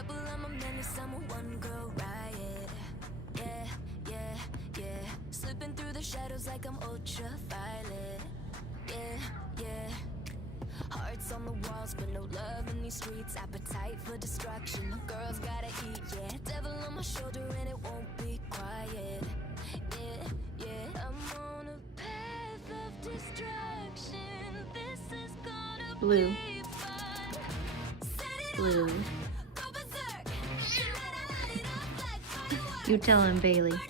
Rebel, I'm a menace, I'm a one-girl riot. Yeah, yeah, yeah. Slipping through the shadows like I'm ultraviolet. Yeah, yeah. Hearts on the walls, but no love in these streets. Appetite for destruction. Girls gotta eat, yeah. Devil on my shoulder and it won't be quiet. Yeah, yeah. I'm on a path of destruction. This is gonna Blue. be fun. Set it Blue. off, go berserk. Light it up like fireworks. You tell him, Bailey.